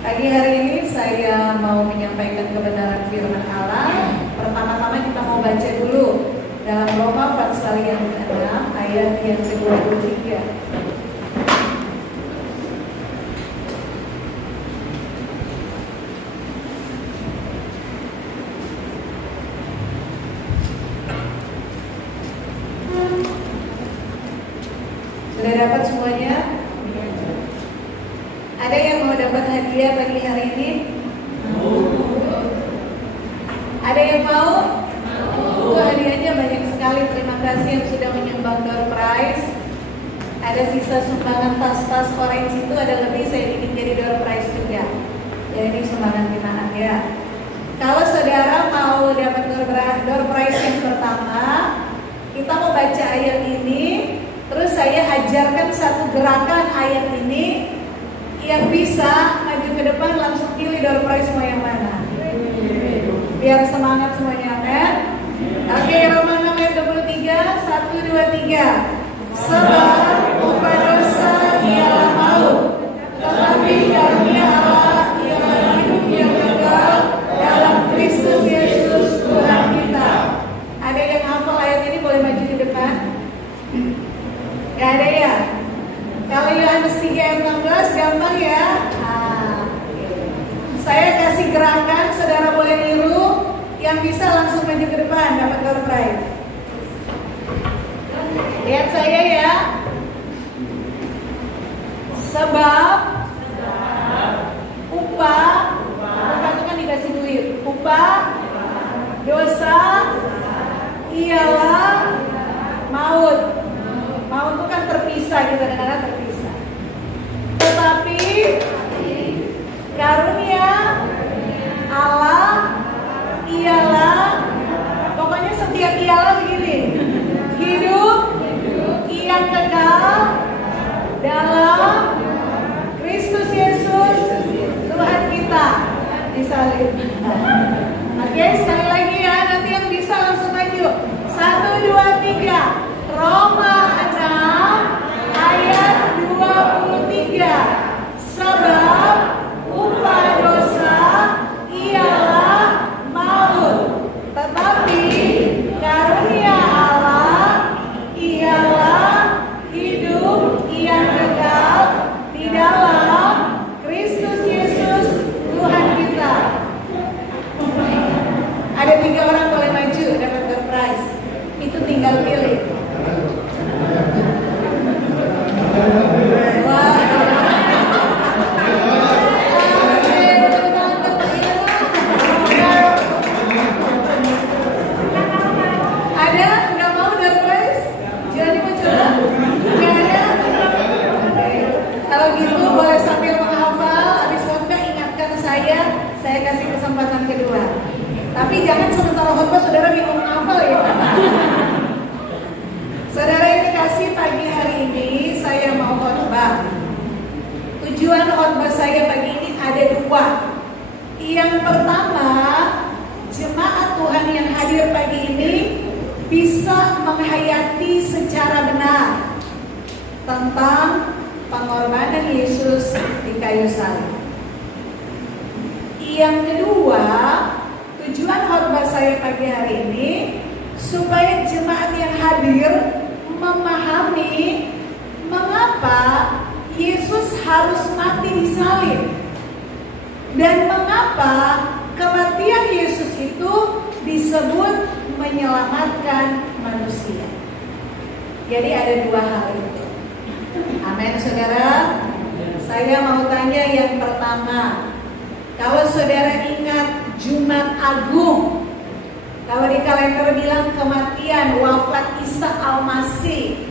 Pagi hari ini saya mau menyampaikan kebenaran firman Allah. Pertama-tama kita mau baca dulu dalam Roma pasal yang ke-6 ayat yang ke-23. Sudah dapat semuanya? Ada yang mau dapat hadiah pagi hari ini? Ada yang mau? Hadiahnya banyak sekali. Terima kasih yang sudah menyumbang door prize. Ada sisa sumbangan tas-tas orange itu ada lebih, saya bikin jadi door prize juga. Ya, ini sumbangan binaan ya. Kalau saudara mau dapat door prize yang pertama, kita mau baca ayat ini. Terus saya ajarkan satu gerakan ayat ini. Yang bisa maju ke depan langsung pilih door prize mau yang mana. Biar semangat semuanya, amin. Oke, Roma 6 ayat 23, 1, 2, 3. Sebab upah dosa ialah maut, tetapi karunia Allah ialah hidup yang kekal dalam Kristus Yesus Tuhan kita. Ada yang hafal ayat ini boleh maju di depan? Gak ada ya? Kalau Yohanes 3 ayat 16 gampang ya. Saya kasih gerakan, saudara boleh niru. Yang bisa langsung maju ke depan dapat door prize. Lihat saya ya. Sebab upah itu kan dikasih duit. Upah dosa ialah maut. Maut itu kan terpisah gitu, kadang-kadang terpisah. Tetapi karunia Allah ialah, pokoknya setiap ialah begini, hidup yang kekal dalam Kristus Yesus Tuhan kita disalib. Oke, sekali lagi ya, nanti yang bisa langsung maju. 1, 2, 3. Roma 6 ayat 23. Sebab upah dosa ialah maut, tetapi karunia Allah ialah hidup yang kekal di dalam Kristus Yesus Tuhan kita. Ada 3 orang boleh maju dapat door prize. Itu tinggal pilih. Saya kasih kesempatan kedua. Tapi jangan sementara khotbah saudara bingung menghafal ya. Saudara yang dikasih, pagi hari ini saya mau khotbah. Tujuan khotbah saya pagi ini ada 2. Yang pertama, jemaat Tuhan yang hadir pagi ini bisa menghayati secara benar tentang pengorbanan Yesus di kayu salib. Yang kedua, tujuan khotbah saya pagi hari ini supaya jemaat yang hadir memahami mengapa Yesus harus mati di salib dan mengapa kematian Yesus itu disebut menyelamatkan manusia. Jadi ada 2 hal itu. Amin, saudara. Saya mau tanya yang pertama. Kalau saudara ingat Jumat Agung, kalau di kalender bilang kematian, wafat Isa Al-Masih,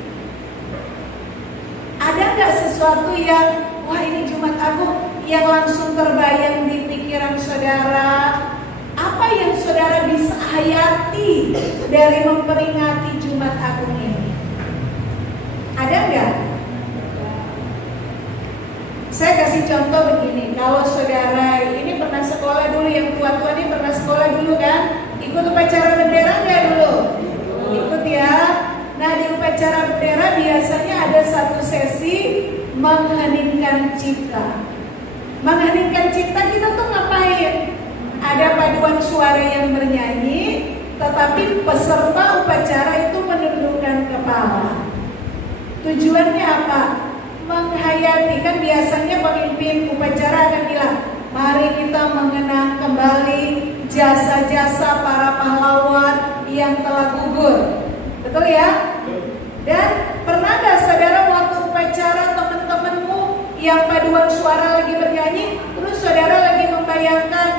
ada nggak sesuatu yang, wah ini Jumat Agung, yang langsung terbayang di pikiran saudara? Apa yang saudara bisa hayati dari memperingati Jumat Agung ini? Ada nggak? Saya kasih contoh begini, kalau saudara ini pernah sekolah dulu, yang tua-tua ini pernah sekolah dulu kan? Ikut upacara bendera nggak dulu? Ikut ya. Nah, di upacara bendera biasanya ada satu sesi mengheningkan cipta. Mengheningkan cipta kita tuh ngapain? Ada paduan suara yang bernyanyi, tetapi peserta upacara itu menundukkan kepala. Tujuannya apa? Menghayati. Kan biasanya pemimpin upacara akan bilang, mari kita mengenang kembali jasa-jasa para pahlawan yang telah gugur. Betul ya? Dan pernah gak saudara waktu upacara teman-temanmu yang paduan suara lagi bernyanyi, terus saudara lagi membayangkan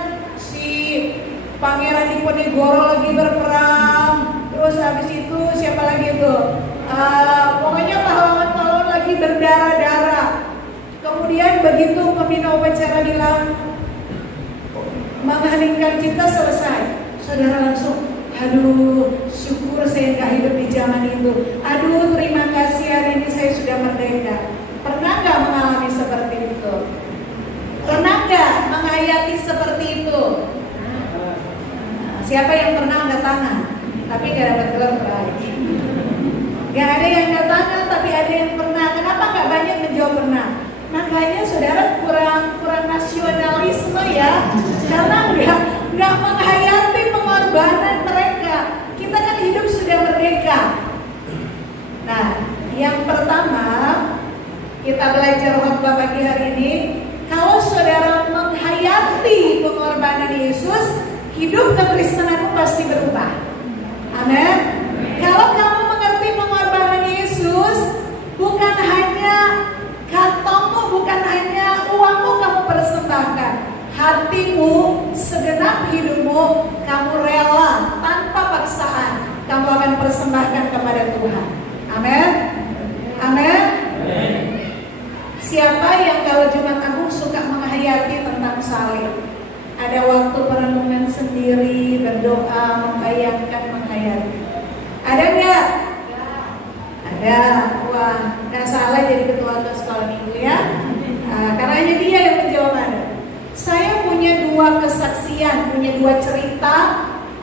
si Pangeran Diponegoro lagi berperang, terus habis itu siapa lagi itu? Pokoknya pahlawan-pahlawan lagi berdarah-darah. Kemudian begitu pembina upacara bilang mengheningkan cipta selesai, saudara langsung, aduh, syukur saya nggak hidup di zaman itu. Aduh, terima kasih hari ini saya sudah merdeka. Pernah nggak mengalami seperti itu? Pernah nggak menghayati seperti itu? Siapa yang pernah angkat tangan? Tapi nggak dapat gelar prize. Nggak ada yang angkat tangan, tapi ada yang pernah. Kenapa nggak banyak menjawab pernah? Makanya saudara kurang nasionalisme ya, karena nggak menghayati pengorbanan mereka. Kita kan hidup sudah merdeka. Nah, yang pertama kita belajar khotbah pagi hari ini, kalau saudara menghayati pengorbanan Yesus, hidup kekristenanmu pasti berubah. Amin. Kalau kamu mengerti pengorbanan Yesus, bukan hanya kantongmu, bukan hanya uangmu kamu persembahkan, hatimu, segenap hidupmu, kamu rela tanpa paksaan, kamu akan persembahkan kepada Tuhan. Amin. Amin. Siapa yang kalau Jumat Agung suka menghayati tentang salib? Ada waktu perenungan sendiri, berdoa, membayangkan, menghayati. Ada nggak? Ada. Wah, nggak salah jadi ketua sekolah minggu ya. Karena hanya dia yang menjawab ada. Saya punya dua kesaksian, punya dua cerita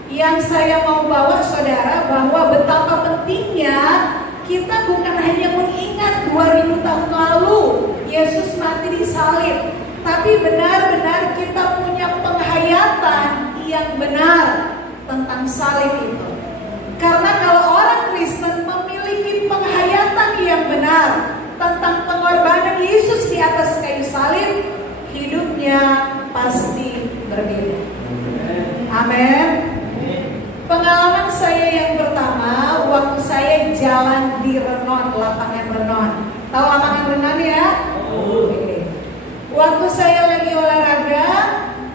yang saya mau bawa saudara, bahwa betapa pentingnya kita bukan hanya mengingat 2000 tahun lalu Yesus mati di salib, tapi benar-benar kita punya penghayatan yang benar tentang salib itu. Karena kalau orang Kristen memiliki penghayatan yang benar tentang pengorbanan Yesus di atas kayu salib, hidupnya pasti berbeda. Amin. Pengalaman saya yang pertama, waktu saya jalan di Renon, lapangan Renon. Tahu lapangan Renon ya? Oke. Waktu saya lagi olahraga,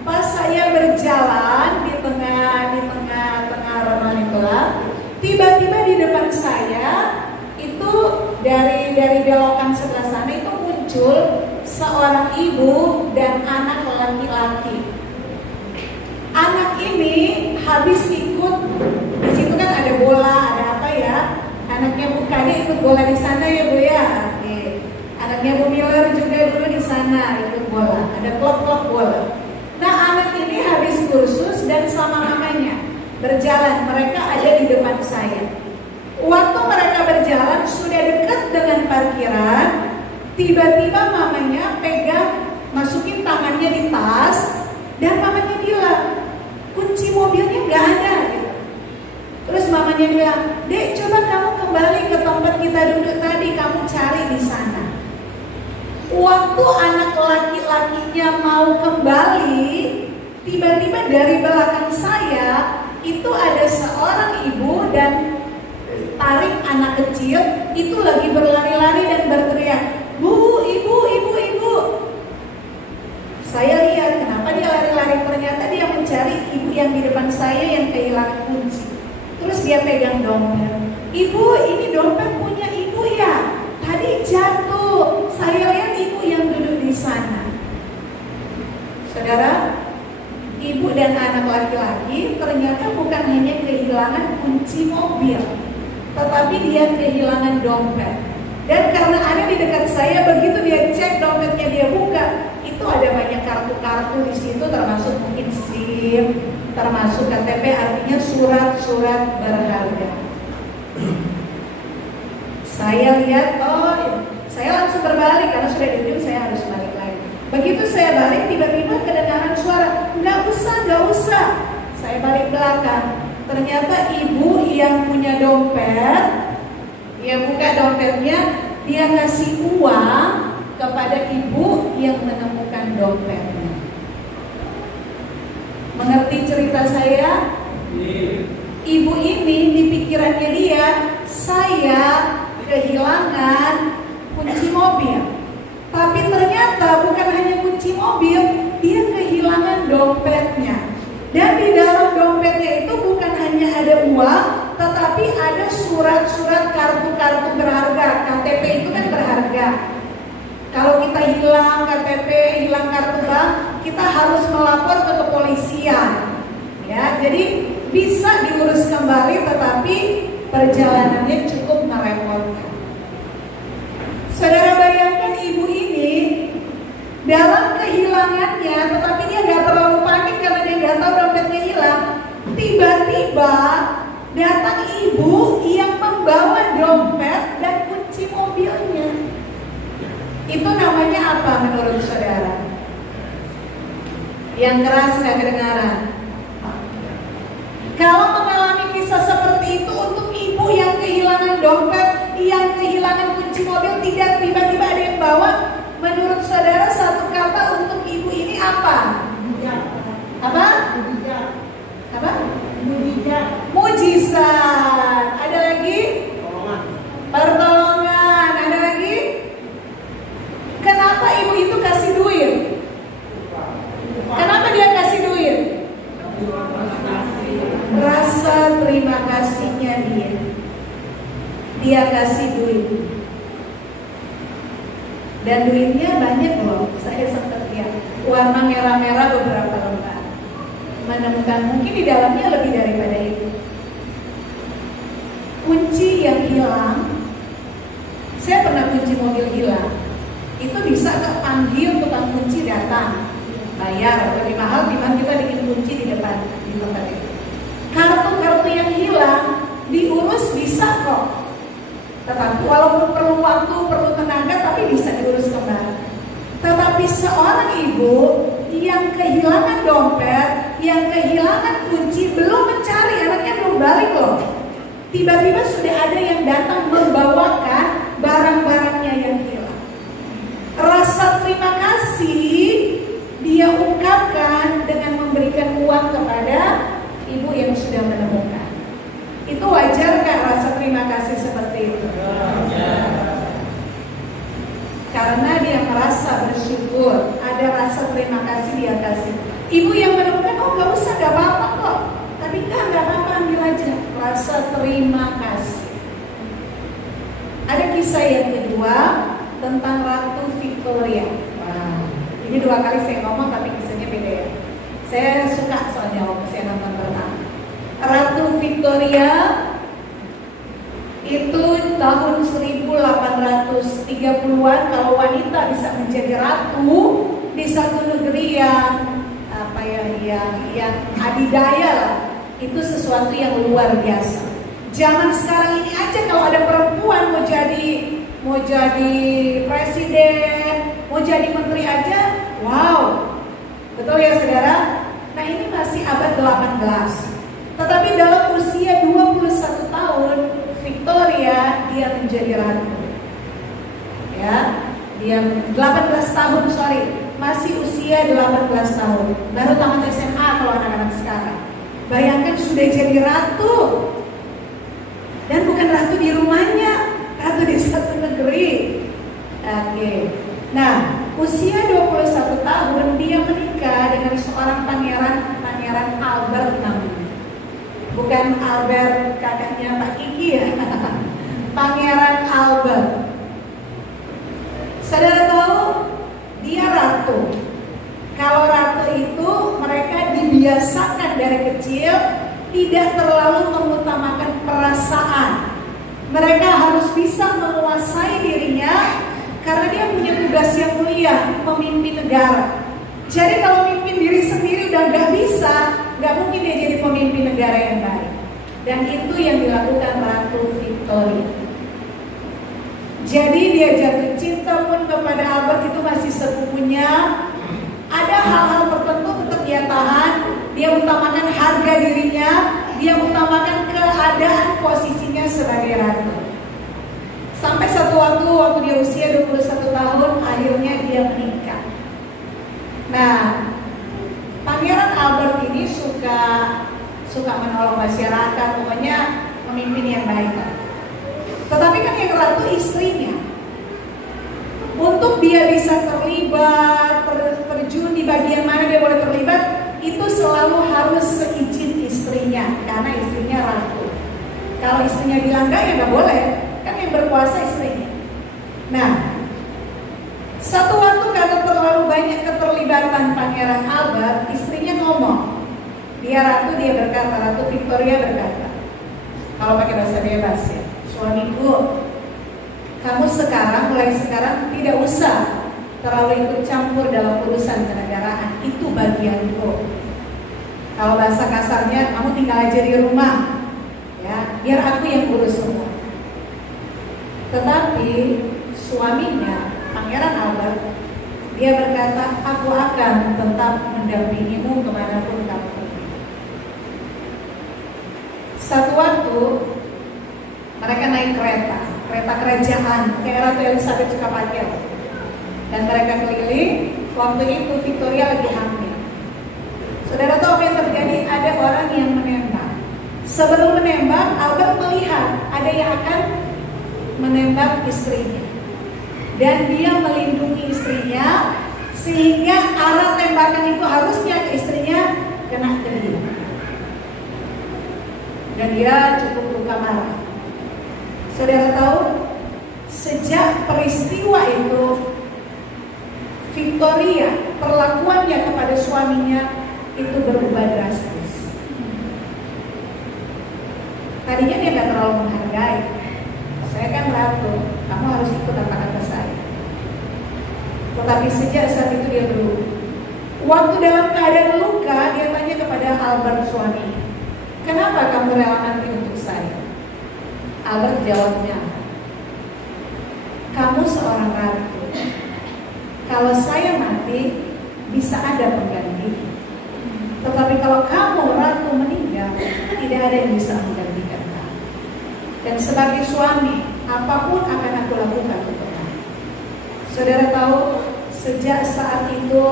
pas saya berjalan di tengah Renon itulah, tiba-tiba di depan saya itu dari belokan sebelah sana itu muncul seorang ibu dan anak laki-laki. Anak ini habis ikut, di situ kan ada bola, ada apa ya? Anaknya Bu Kade ikut bola di sana ya Bu ya. Oke. Anaknya Bu Miller juga dulu di sana ikut bola. Ada klub-klub bola. Nah, anak ini habis kursus dan sama mamanya berjalan. Mereka ada di depan saya. Waktu mereka berjalan sudah dekat dengan parkiran, tiba-tiba mamanya pegang, masukin tangannya di tas, dan mamanya bilang, kunci mobilnya nggak ada gitu. Terus mamanya bilang, Dek, coba kamu kembali ke tempat kita duduk tadi, kamu cari di sana. Waktu anak laki-lakinya mau kembali, tiba-tiba dari belakang saya itu ada seorang ibu dan tarik anak kecil itu lagi berlari-lari dan berteriak, Bu, ibu. Saya lihat kenapa dia lari-lari, ternyata dia mencari ibu yang di depan saya yang kehilangan kunci. Terus dia pegang dompet. Ibu, ini dompet punya ibu ya? Tadi jatuh. Saya lihat ibu yang duduk di sana. Saudara, ibu dan anak laki-laki ternyata bukan hanya kehilangan kunci mobil, tetapi dia kehilangan dompet. Dan karena ada di dekat saya, begitu dia cek dompetnya, dia buka, itu ada banyak kartu-kartu di situ, termasuk mungkin SIM, termasuk KTP, artinya surat-surat berharga. Saya lihat, saya langsung berbalik karena sudah di ujung, saya harus balik lagi. Begitu saya saya balik, tiba-tiba kedengaran suara, nggak usah. Saya balik belakang. Ternyata ibu yang punya dompet, dia buka dompetnya, dia kasih uang kepada ibu yang menemukan dompetnya. Mengerti cerita saya? Ibu ini di pikirannya dia, saya kehilangan kunci mobil. Tapi ternyata bukan hanya kunci mobil, dia kehilangan dompetnya. Dan di dalam dompetnya itu bukan hanya ada uang, tetapi ada surat-surat kartu-kartu berharga. KTP itu kan berharga. Kalau kita hilang KTP, hilang kartu bank, kita harus melapor ke kepolisian. Ya, jadi bisa diurus kembali, tetapi perjalanannya cukup merepotkan. Saudara bayangkan ibu ini dalam kehilangannya, tetapi dia gak terlalu panik karena dia gak tahu dompetnya hilang. Tiba-tiba datang ibu yang membawa dompet dan kunci mobilnya. Itu namanya apa menurut saudara? Yang keras gak kedengaran? Kalau mengalami kisah seperti itu untuk ibu yang kehilangan dompet, yang kehilangan kunci mobil, tidak tiba-tiba ada yang bawa, menurut saudara satu kata untuk ibu ini apa? Apa? Apa? Mujizat. Ada lagi? Pertolongan. Ada lagi? Kenapa ibu itu kasih duit? Kenapa dia kasih duit? Rasa terima kasihnya dia kasih duit. Dan duitnya banyak loh. Saya sempat lihat warna merah-merah beberapa lembar. Menemukan mungkin di dalamnya lebih daripada itu. Kunci yang hilang, saya pernah kunci mobil hilang. Itu bisa panggil tukang kunci datang, bayar lebih mahal dibanding kita bikin kunci di depan di tempat itu. Kartu-kartu yang hilang diurus bisa kok. Tetapi walaupun perlu waktu, perlu tenaga, tapi bisa diurus kembali. Tetapi seorang ibu yang kehilangan dompet, yang kehilangan kunci, belum mencari, anaknya belum balik loh. Tiba-tiba sudah ada yang datang membawakan barang-barangnya yang hilang. Rasa terima kasih dia ungkapkan dengan memberikan uang kepada ibu yang sudah menemukan. Itu wajar gak rasa terima kasih seperti itu? Karena dia merasa bersyukur, ada rasa terima kasih dia kasih. Ibu yang menemukan, oh gak usah, gak apa-apa kok. Tapi gak apa-apa, ambil aja. Rasa terima kasih. Ada kisah yang kedua tentang Ratu Victoria. Wow. Ini 2 kali saya ngomong tapi kisahnya beda ya. Saya suka soalnya waktu saya nonton pertama. Ratu Victoria itu tahun 1830-an, kalau wanita bisa menjadi ratu di satu negeri yang yang adidaya lah, itu sesuatu yang luar biasa. Zaman sekarang ini aja kalau ada perempuan mau jadi presiden, mau jadi menteri aja, wow, betul ya saudara? Nah ini masih abad 18. Tetapi dalam usia 21 tahun, Victoria dia menjadi ratu. Ya, dia 18 tahun, masih usia 18 tahun. Baru tamat SMA kalau anak-anak sekarang. Bayangkan sudah jadi ratu. Dan bukan ratu di rumahnya, ratu di satu negeri. Oke. Nah, usia 21 tahun dia menikah dengan seorang pangeran Albert namanya. Bukan Albert kakaknya Pak Kiki ya. Pangeran Albert. Saudara tahu dia ratu. Kalau ratu itu mereka dibiasakan dari kecil tidak terlalu mengutamakan perasaan. Mereka harus bisa menguasai dirinya karena dia punya tugas yang mulia, memimpin negara. Jadi kalau mimpin diri sendiri udah gak bisa, gak mungkin dia jadi pemimpin negara yang baik. Dan itu yang dilakukan Ratu Victoria. Jadi dia jatuh cinta pun kepada Albert, itu masih sepupunya. mengutamakan keadaan posisinya sebagai ratu. Sampai satu waktu dia usia 21 tahun, akhirnya dia menikah. Nah, Pangeran Albert ini suka menolong masyarakat, pokoknya pemimpin yang baik. Tetapi kan yang ratu istrinya. Untuk dia bisa terlibat, terjun di bagian mana dia boleh terlibat, itu selalu harus seizin istrinya, karena istrinya ratu. Kalau istrinya bilang enggak, ya nggak boleh, kan yang berkuasa istrinya. Nah, satu waktu karena terlalu banyak keterlibatan Pangeran Albert, istrinya ngomong. Dia ratu, dia berkata, Ratu Victoria berkata, kalau pakai bahasa bebas ya, suamiku, kamu mulai sekarang tidak usah terlalu ikut campur dalam urusan kenegaraan, itu bagianku. Kalau bahasa kasarnya, kamu tinggal aja di rumah, ya, biar aku yang urus semua. Tetapi suaminya, Pangeran Albert, dia berkata, aku akan tetap mendampingimu kemanapun kamu pergi. Satu waktu mereka naik kereta kerajaan, kayak Ratu Elizabeth suka pakai, dan mereka keliling. Waktu itu Victoria lagi hamil. Saudara tahu apa yang terjadi? Ada orang yang menembak. Sebelum menembak, Albert melihat ada yang akan menembak istrinya, dan dia melindungi istrinya sehingga arah tembakan itu harusnya ke istrinya kena ke dia, dan dia cukup luka parah. Saudara tahu, sejak peristiwa itu Victoria, perlakuannya kepada suaminya itu berubah drastis. Tadinya dia gak terlalu menghargai. Saya kan ratu, kamu harus ikut apa kata saya. Tetapi sejak saat itu dia berubah. Waktu dalam keadaan luka, dia tanya kepada Albert suaminya, kenapa kamu rela mati untuk saya? Albert jawabnya, kamu seorang ratu. Kalau saya mati, bisa ada pengganti. Tetapi kalau kamu ratu meninggal, tidak ada yang bisa menggantikan kamu. Dan sebagai suami, apapun akan aku lakukan untuk kamu. Saudara tahu, sejak saat itu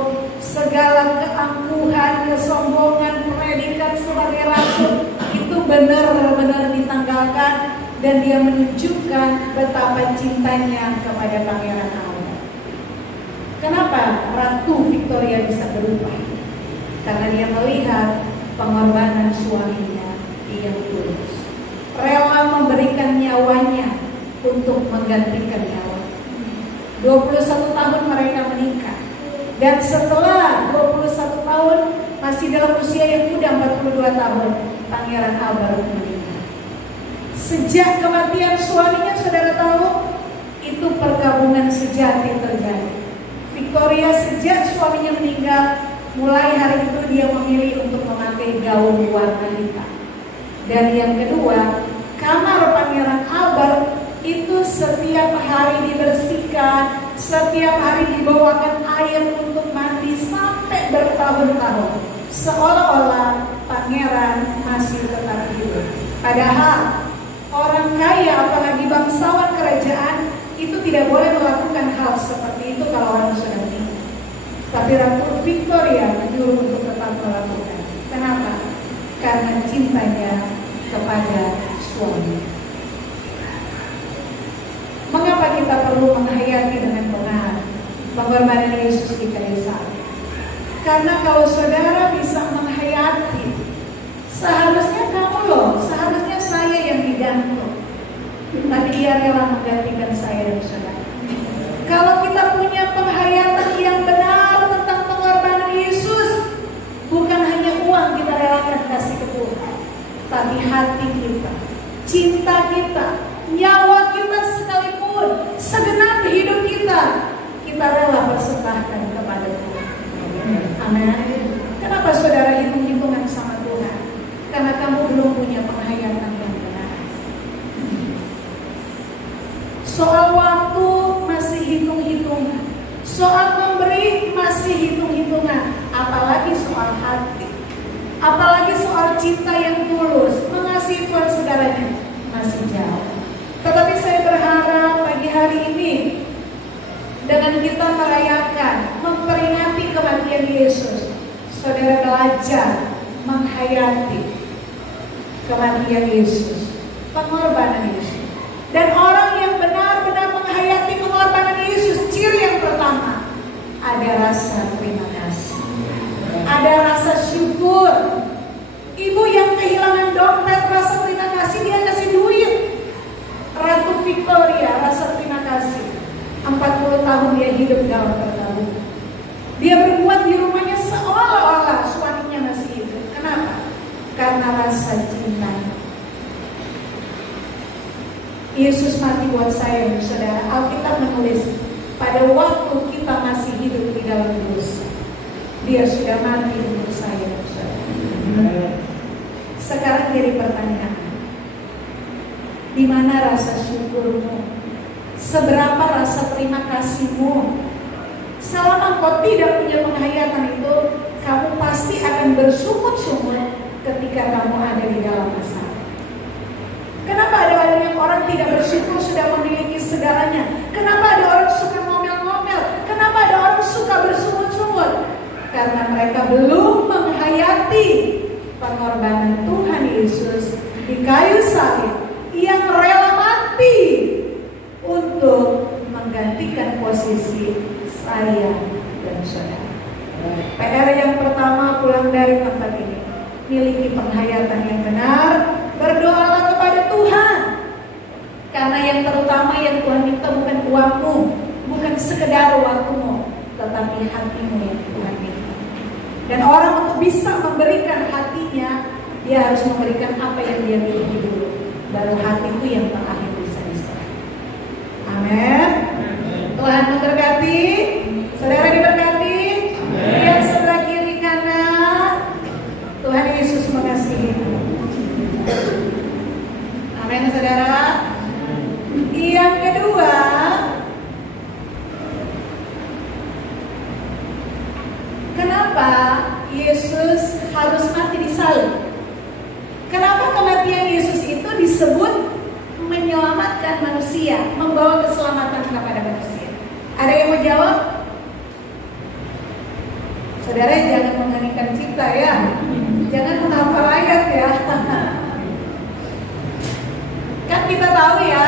segala keangkuhan, kesombongan, predikat sebagai ratu itu benar-benar ditanggalkan. Dan dia menunjukkan betapa cintanya kepada Pangeran Albert. Kenapa Ratu Victoria bisa berubah? Karena dia melihat pengorbanan suaminya yang tulus, rela memberikan nyawanya untuk menggantikan nyawa. 21 tahun mereka menikah, dan setelah 21 tahun, masih dalam usia yang muda 42 tahun, Pangeran Albert meninggal. Sejak kematian suaminya, saudara tahu, itu pergabungan sejati terjadi. Victoria sejak suaminya meninggal, mulai hari itu dia memilih untuk memakai gaun warna hitam. Dan yang kedua, kamar Pangeran Albert itu setiap hari dibersihkan, setiap hari dibawakan air untuk mandi sampai bertahun-tahun, seolah-olah pangeran masih tetap hidup. Padahal orang kaya, apalagi bangsawan kerajaan, itu tidak boleh melakukan hal seperti itu kalau orang sudah meninggal. Tapi Ratu Victoria menyuruh untuk tetap melakukan. Kenapa? Karena cintanya kepada suami. Mengapa kita perlu menghayati dengan benar pengorbanan Yesus di kayu salib? Karena kalau saudara bisa menghayati, seharusnya kamu loh, seharusnya saya yang digantung, tapi dia rela menggantikan saya dan saudara. Kalau kita punya penghayatan yang benar tentang pengorbanan Yesus, bukan hanya uang kita relakan kasih ke Tuhan, tapi hati kita, cinta kita, nyawa kita sekalipun, segenap hidup kita rela persembahkan kepada Tuhan. Amin. Kenapa saudara hitung-hitungan sama Tuhan? Karena kamu belum punya penghayatan yang benar. Soal waktu masih hitung-hitungan, soal memberi masih hitung-hitungan, apalagi soal hati, apalagi soal cinta yang tulus, mengasihi segalanya? Masih jauh. Tetapi saya berharap pagi hari ini dengan kita merayakan, memperingati kematian Yesus, saudara belajar menghayati kematian Yesus, pengorbanan Yesus. Dan orang yang benar-benar menghayati pengorbanan Yesus, ciri yang pertama, ada rasa terima kasih, ada rasa syukur. Ibu yang kehilangan dompet, rasa terima kasih, dia kasih duit. Ratu Victoria, rasa terima kasih. 40 tahun dia hidup dalam pergaulan. Dia berbuat di rumahnya seolah-olah suaminya masih hidup. Kenapa? Karena rasa cinta. Yesus mati buat saya, saudara. Alkitab menulis, pada waktu kita masih hidup di dalam dosa, dia sudah mati untuk saya, saudara. Sekarang jadi pertanyaan, di mana rasa syukurmu? Seberapa rasa terima kasihmu? Selama kau tidak punya penghayatan itu, kamu pasti akan bersungut-sungut ketika kamu ada di dalam masalah. Kenapa ada banyak orang tidak bersyukur sudah memiliki segalanya? Kenapa ada orang suka ngomel-ngomel? Kenapa ada orang suka bersungut-sungut? Karena mereka belum menghayati pengorbanan Tuhan Yesus di kayu salib yang rela mati untuk menggantikan posisi saya dan saudara. PR yang pertama pulang dari tempat ini, miliki penghayatan yang benar, berdoalah kepada Tuhan. Karena yang terutama yang Tuhan minta bukan uangmu, bukan sekedar waktumu, tetapi hatimu yang Tuhan minta. Dan orang untuk bisa memberikan hatinya, dia harus memberikan apa yang dia miliki dulu. Baru hati itu yang terakhir bisa diserahkan. Amin. Tuhan memberkati. Saudara diberkati. Lihat sebelah kiri kanan. Tuhan Yesus mengasihi. Amin, saudara. Yang kedua, kenapa Yesus harus mati di salib? Kenapa kematian Yesus itu disebut menyelamatkan manusia, membawa keselamatan kepada manusia? Ada yang mau jawab? Saudara jangan menghenikan cipta ya, jangan menghafal ayat ya. Kan kita tahu ya,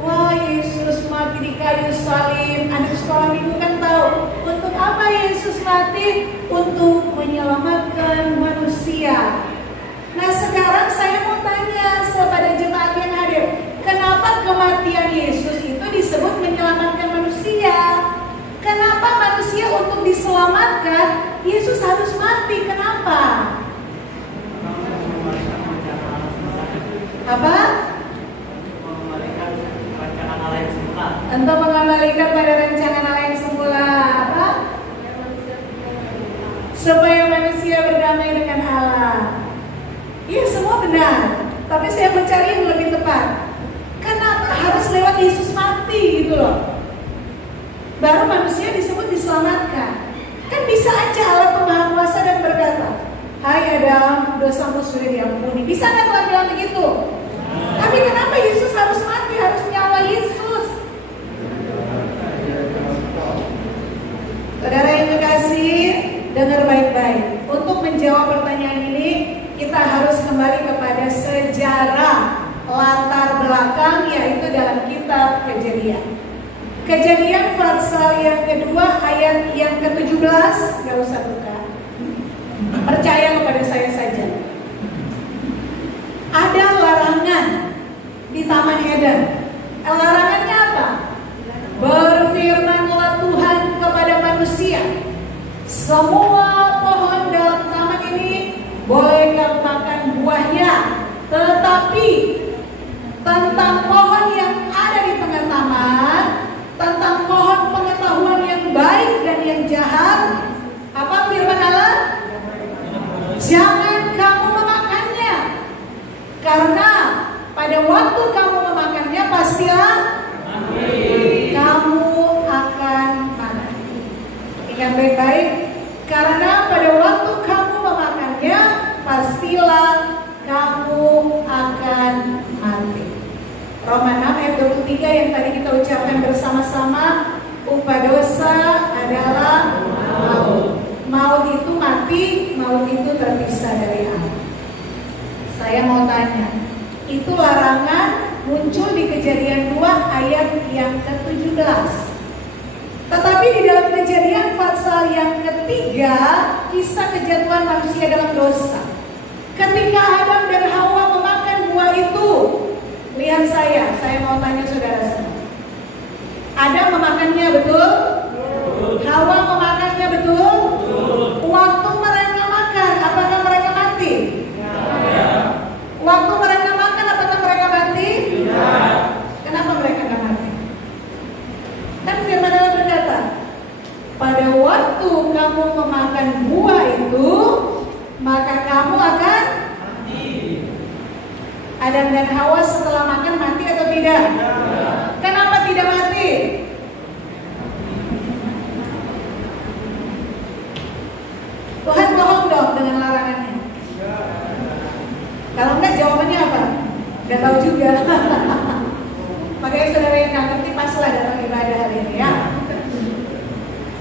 wah Yesus mati di kayu salib. Anak sekolah minggu kan tahu untuk apa Yesus mati? Untuk menyelamatkan manusia. Nah sekarang saya mau tanya kepada jemaat yang hadir, kenapa kematian Yesus itu disebut menyelamatkan manusia? Kenapa manusia untuk diselamatkan Yesus harus mati? Kenapa? Apa? Untuk mengembalikan pada rencana Allah yang semula. Apa? Supaya manusia berdamai dengan Allah. Iya semua benar, tapi saya mencari yang lebih tepat. Kenapa harus lewat Yesus mati gitu loh? Baru manusia disebut diselamatkan. Kan bisa aja Allah Maha Kuasa dan berkata, hai Adam, dosamu sudah diampuni. Bisa kan Tuhan bilang begitu? Tapi kenapa Yesus harus mati, harus nyawa Yesus? Saudara yang kekasih, dengar baik-baik. Untuk menjawab pertanyaan ini, kita harus kembali kepada sejarah latar belakang, yaitu dalam kitab Kejadian. Kejadian pasal yang kedua ayat yang ke-17, gak usah buka. Percaya kepada saya saja. Ada larangan di Taman Eden. Larangannya apa? Berfirmanlah Tuhan kepada manusia, semua pohon dalam taman ini boleh kamu makan buahnya, tetapi tentang pohon yang ada di tengah taman, tentang pohon pengetahuan yang baik dan yang jahat, apa firman Allah? Jangan kamu memakannya, karena pada waktu kamu memakannya pastilah kamu akan mati. Ingat baik-baik, karena pada waktu kamu memakannya pastilah kamu akan Roma 6 ayat 23 yang tadi kita ucapkan bersama-sama, upah dosa adalah maut. Maut itu mati, maut itu terpisah dari Allah. Saya mau tanya, itu larangan muncul di Kejadian 2 ayat yang ke-17. Tetapi di dalam Kejadian pasal yang ketiga, kisah kejatuhan manusia dalam dosa. Ketika Adam dan Hawa memakan buah itu, lihat saya mau tanya saudara semua. Adam memakannya betul? Hawa memakannya betul? Waktu mereka makan, apakah mereka mati? Waktu mereka makan, apakah mereka mati? Kenapa mereka tidak mati? Kan firman Allah berkata, pada waktu kamu memakan buah itu, maka kamu akan mati. Adam dan Hawa setelah makan mati atau tidak? Kenapa tidak mati? Tuhan bohong dong dengan larangannya. Kalau enggak jawabannya apa? Gak tahu juga. Makanya saudara yang gak ngerti pastilah datang ibadah hari ini ya.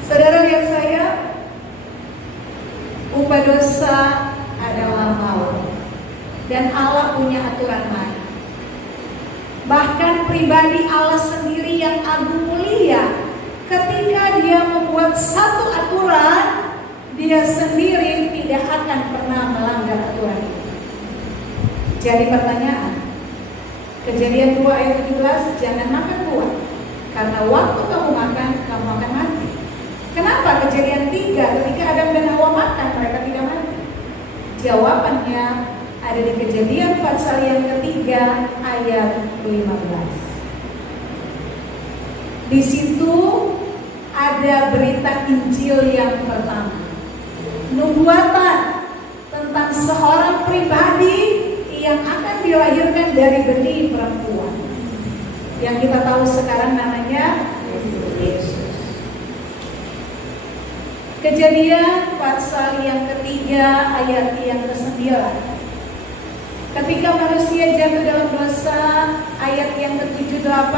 Saudara lihat saya, upah dosa adalah maut. Dan Allah punya aturan lain. Bahkan pribadi Allah sendiri yang agung mulia, ketika dia membuat satu aturan, dia sendiri tidak akan pernah melanggar aturan itu. Jadi pertanyaan, Kejadian 2 ayat 17, jangan makan buah, karena waktu kamu makan, kamu akan mati. Kenapa Kejadian 3 ketika Adam dan Hawa makan, mereka tidak mati? Jawabannya ada di Kejadian pasal yang ketiga ayat 15. Di situ ada berita Injil yang pertama, nubuatan tentang seorang pribadi yang akan dilahirkan dari benih perempuan, yang kita tahu sekarang namanya Yesus. Kejadian pasal yang ketiga ayat yang ke-9. Ketika manusia jatuh dalam dosa, ayat yang ke-78,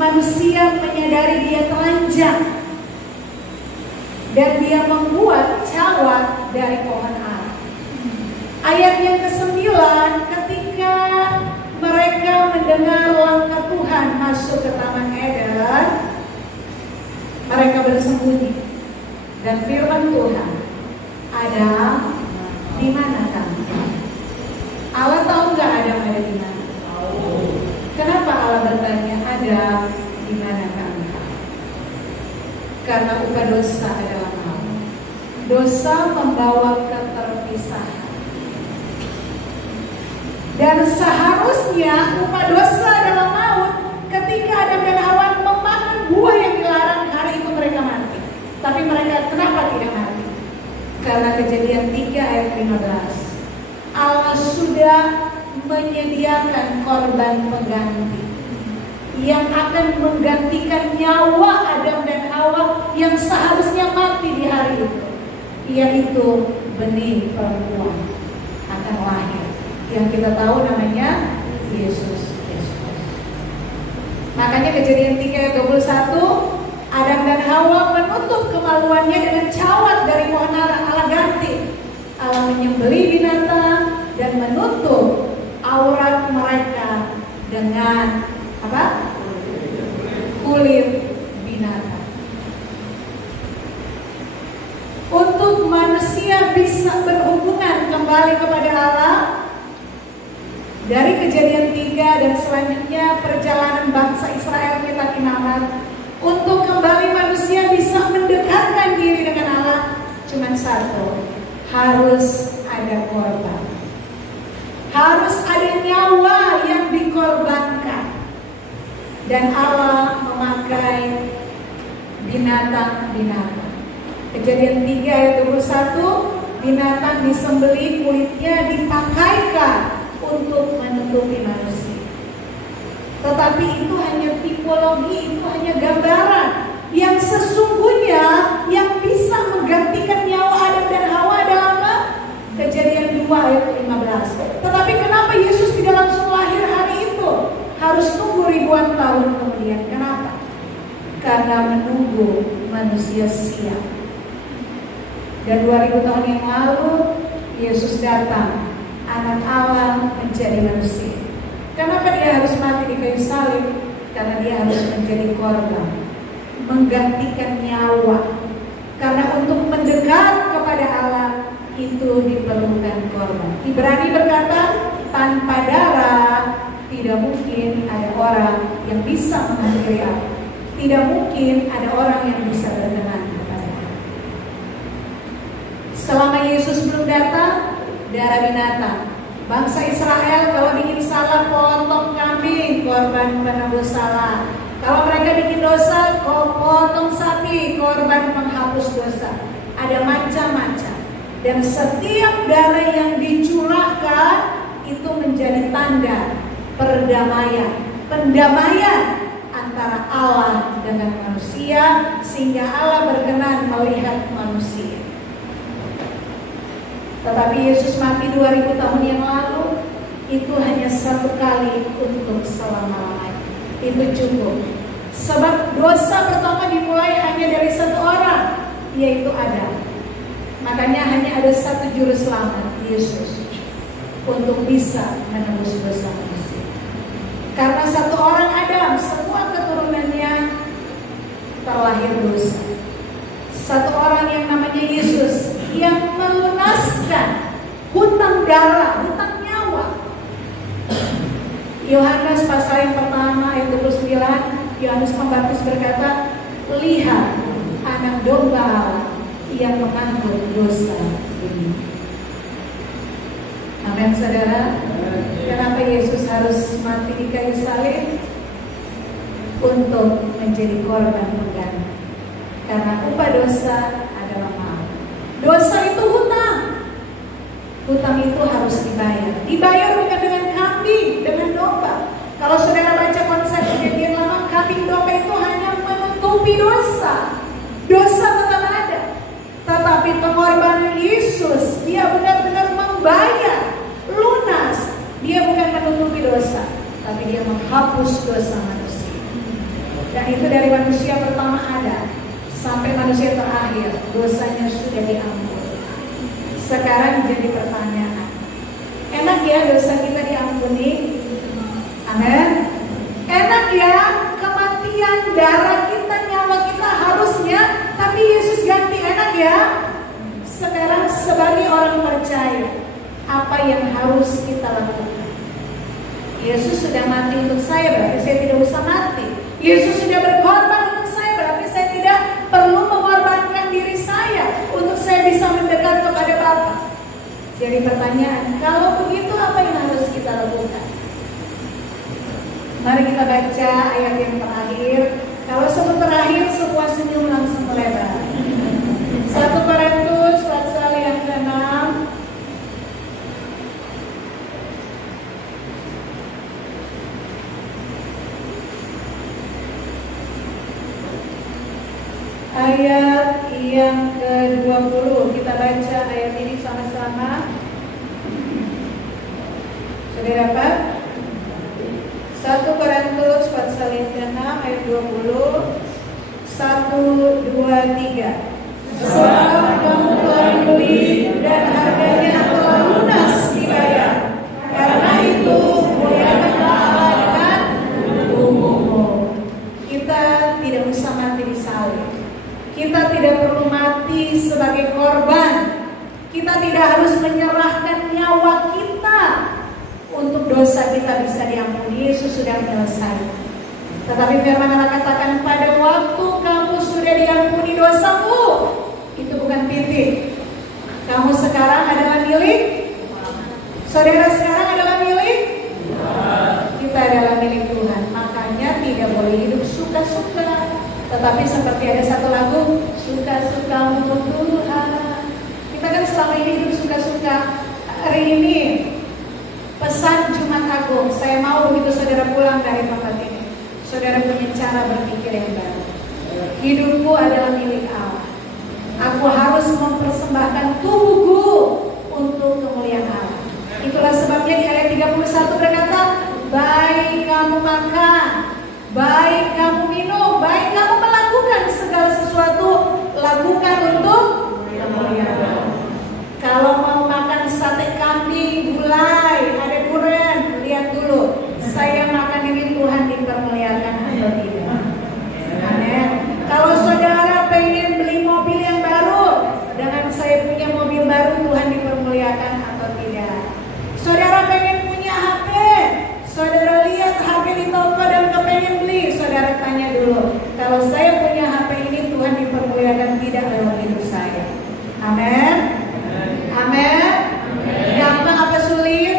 manusia menyadari dia telanjang dan dia membuat cawat dari pohon ara. Ayat yang ke-9, ketika mereka mendengar langkah Tuhan masuk ke Taman Eden, mereka bersembunyi. Dan firman Tuhan, Adam, di mana kamu? Allah tahu nggak Adam ada di mana? Kenapa Allah bertanya, Adam, di mana kamu? Karena upah dosa adalah maut. Dosa membawa keterpisahan. Dan seharusnya upah dosa adalah maut. Ketika Adam dan Hawa memakan buah yang dilarang, hari itu mereka mati. Tapi mereka kenapa tidak mati? Karena Kejadian 3 ayat 15, Allah sudah menyediakan korban pengganti yang akan menggantikan nyawa Adam dan Hawa yang seharusnya mati di hari itu, yaitu benih perempuan akan lahir, yang kita tahu namanya Yesus Kristus. Makanya Kejadian 3 ayat 21, Adam dan Hawa menutup kemaluannya dengan cawat dari pohon ara. Allah ganti. Allah menyembelih binatang dan menutup aurat mereka dengan apa? Kulit binatang. Untuk manusia bisa berhubungan kembali kepada Allah, dari Kejadian 3 dan selanjutnya perjalanan bangsa Israel kita kiamat, untuk kembali manusia bisa mendekatkan diri dengan Allah, cuma satu, harus ada korban. Harus ada nyawa yang dikorbankan. Dan Allah memakai binatang-binatang. Kejadian 3 ayat 21, binatang disembelih, kulitnya dipakaikan untuk menutupi manusia. Tetapi itu hanya tipologi, itu hanya gambaran. Yang sesungguhnya yang bisa menggantikan nyawa Adam dan Hawa adalah apa? Kejadian 2 ayat 15. Tetapi kenapa Yesus tidak langsung lahir hari itu? manusia siap. Dan 2000 tahun yang lalu Yesus datang, anak Allah menjadi manusia. Kenapa dia harus mati di kayu salib? Karena dia harus menjadi korban, menggantikan nyawa. Karena untuk mendekat kepada Allah itu diperlukan korban. Ibrani berkata, tanpa darah tidak mungkin ada orang yang bisa mengakhiri Allah. Tidak mungkin ada orang yang bisa berkenan kepada Allah. Selama Yesus belum datang, darah binatang. Bangsa Israel kalau bikin salah potong kambing, korban penebus salah. Kalau mereka bikin dosa, potong sapi, korban penghapus dosa. Ada macam-macam. Dan setiap darah yang dicurahkan itu menjadi tanda perdamaian, pendamaian antara Allah dengan manusia, sehingga Allah berkenan melihat manusia. Tetapi Yesus mati 2000 tahun yang lalu, itu hanya satu kali untuk selama-lamanya. Itu cukup. Sebab dosa pertama dimulai hanya dari satu orang, yaitu Adam. Makanya hanya ada satu juru selamat, Yesus, untuk bisa menembus dosa manusia. Karena satu orang Adam, semua keturunannya terlahir dosa. Satu orang yang namanya Yesus yang melunaskan hutang darah, hutang nyawa. Yohanes pasal yang pertama ayat 29, Yohanes Pembaptis berkata, lihat anak domba Allah yang mengangkut dosa dunia. Amin, saudara. Kenapa Yesus harus mati di kayu salib? Untuk menjadi korban pengganti. Karena upah dosa adalah maut. Dosa itu hutang. Hutang itu harus dibayar. Dibayar bukan dengan kambing, dengan domba. Kalau saudara baca konsep Perjanjian Lama, kambing domba itu hanya menutupi dosa. Dosa tetap ada. Tetapi pengorbanan Yesus, dia benar-benar membayar, lunas. Dia bukan menutupi dosa, tapi dia menghapus dosa manusia. Dan itu dari manusia pertama ada sampai manusia terakhir, dosanya sudah diampuni. Sekarang jadi pertanyaan, enak ya dosa kita diampuni? Amin. Enak ya kematian darah kita, nyawa kita harusnya, tapi Yesus ganti. Enak ya? Sekarang sebagai orang percaya, apa yang harus kita lakukan? Yesus sudah mati untuk saya, berarti saya tidak usah mati. Yesus sudah berkorban untuk saya, berarti saya tidak perlu mengorbankan diri saya untuk saya bisa mendekat kepada Bapa. Jadi pertanyaan, kalau begitu apa yang harus kita lakukan? Mari kita baca ayat yang terakhir. Kalau sebut terakhir, semua senyum langsung melebar. 1 Korintus pasal yang ke-6. Ayat yang ke-20. Kita baca ayat ini sama-sama. Sudah dapat? 1 Korintus pasal yang ke-6 ayat 20. 1, 2, 3. Sebab kamu telah dibeli dan harganya telah lunas dibayar. Karena itu muliakanlah Allah dengan tubuhmu. Kita tidak usah mati di salib. Kita tidak perlu mati sebagai korban. Kita tidak harus menyerahkan nyawa kita untuk dosa kita bisa diampuni. Yesus sudah menyelesaikan. Tetapi firman Allah katakan, pada waktu kamu sudah diampuni dosamu, itu bukan titik. Kamu sekarang adalah milik. Saudara sekarang adalah milik. Kita adalah milik Tuhan. Makanya tidak boleh hidup suka-suka. Tetapi seperti ada satu lagu, suka-sukamu Tuhan. Kita kan selama ini hidup suka-suka. Hari ini pesan Jumat Agung, saya mau begitu saudara pulang dari tempat ini, saudara punya cara berpikir yang baru. Hidupku adalah milik Allah. Aku harus mempersembahkan tubuhku untuk kemuliaan Allah. Itulah sebabnya di ayat 31 berkata, baik kamu makan, baik kamu minum, baik kamu melakukan segala segala sesuatu lakukan untuk kemuliaan. Kalau mau makan sate kambing, gulai, ada durian, lihat dulu, saya makan ini Tuhan dipermuliakan atau tidak. Amin. Kalau saudara pengen beli mobil yang baru, dengan saya punya mobil baru, Tuhan dipermuliakan atau tidak. Saudara pengen punya HP, saudara lihat HP di toko dan kepengen beli, saudara tanya dulu, kalau saya punya HP ini Tuhan dipermuliakan tidak lewat hidup saya. Amin. Amin. Gampang apa sulit?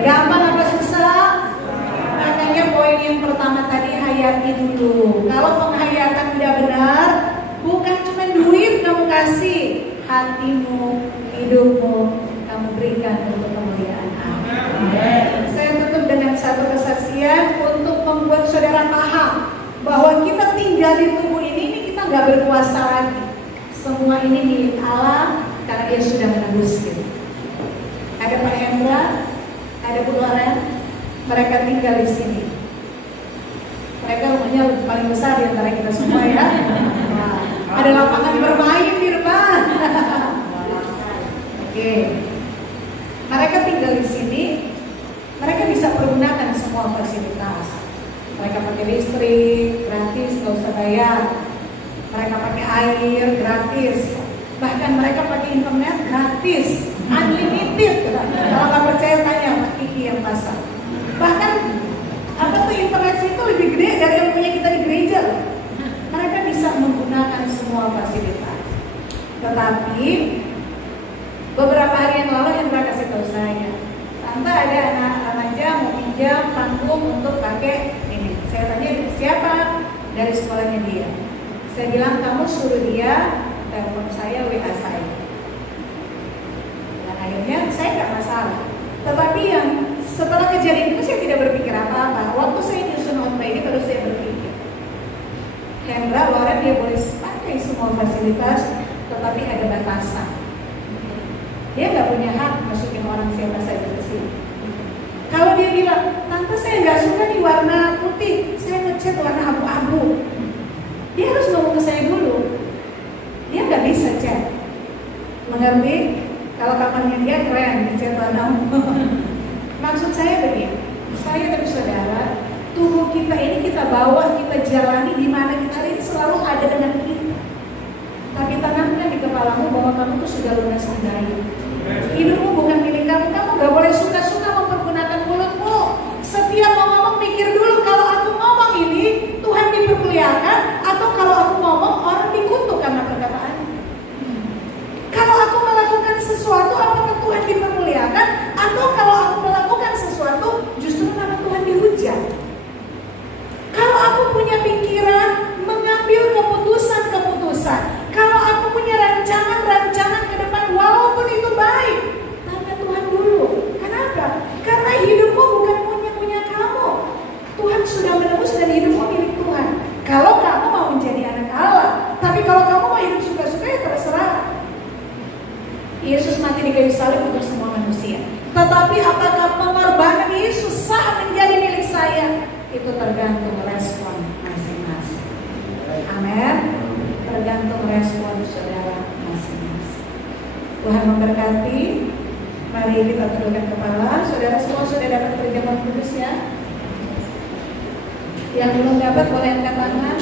Gampang apa susah? Makanya poin yang pertama tadi, hayati dulu. Kalau penghayatan tidak benar, bukan cuma duit kamu kasih, hatimu, hidupmu kamu berikan untuk kemuliaan Allah. Saya tutup dengan satu kesaksian untuk membuat saudara paham bahwa kita tinggal di tubuh ini kita nggak berkuasa lagi. Semua ini milik Allah karena Dia sudah menebus kita. Ada Pak Hendra, ada Bu Loren, mereka tinggal di sini. Mereka rumahnya paling besar di antara kita semua ya. Nah, ada lapangan bermain di depan. Oke. Mereka tinggal di sini. Mereka bisa pergunakan semua fasilitas. Mereka pakai listrik gratis, nggak usah bayar. Mereka pakai air gratis. Bahkan mereka pakai internet gratis, unlimited. Kalau nggak percaya tanya Pak Kiki yang pasang. Bahkan apa tuh internet itu lebih gede dari yang punya kita di gereja. Mereka bisa menggunakan semua fasilitas. Tetapi beberapa hari yang lalu Hendra kasih tahu saya, Tante ada anak remaja mau pinjam panggung untuk pakai ini. Saya tanya siapa? Dari sekolahnya dia. Saya bilang kamu suruh dia telepon saya, WA saya. Dan akhirnya saya nggak masalah. Tetapi yang setelah kejadian itu saya tidak berpikir apa-apa. Waktu saya nyusun khotbah ini baru saya berpikir, Hendra, Loren dia boleh pakai semua fasilitas, tetapi ada batasan. Dia nggak punya hak masukin orang siapa saja ke sini. Kalau dia bilang, Tante saya nggak suka nih warna putih, saya ngecat warna abu-abu. Dia harus ngomong ke saya dulu. Dia nggak bisa cat. Mengerti? Kalau kamarnya dia keren, dicat warna abu. Maksud saya begini, saya dan saudara, tubuh kita ini kita bawa, kita jalani di mana kita ini selalu ada dengan kita. Tapi tanamkan di kepalamu bahwa kamu tuh sudah lunas hidayah. Hidupmu bukan milik kamu, kamu gak boleh suka-suka mempergunakan mulutmu. Setiap mau ngomong pikir dulu, kalau aku ngomong ini Tuhan dipermuliakan, atau kalau aku ngomong orang dikutuk karena perkataannya. Kalau aku melakukan sesuatu apakah Tuhan dipermuliakan, atau kalau aku melakukan sesuatu justru nama Tuhan dihujat. Kalau aku punya pikiran mengambil keputusan-keputusan, kalau aku punya rancangan-rancangan ke depan walaupun itu baik, tanya Tuhan dulu. Kenapa? Karena hidupmu bukan punya kamu. Tuhan sudah menebus dan hidupmu milik Tuhan. Kalau kamu mau menjadi anak Allah, tapi kalau kamu mau hidup suka-suka ya terserah. Yesus mati di kayu salib untuk semua manusia. Tetapi apakah pengorbanan Yesus saat menjadi milik saya? Itu tergantung respon masing-masing. Amin. Tergantung respon saudara masing-masing. Tuhan memberkati. Mari kita tundukkan kepala. Saudara semua sudah dapat terjemahan kudus ya. Yang belum dapat boleh angkat tangan.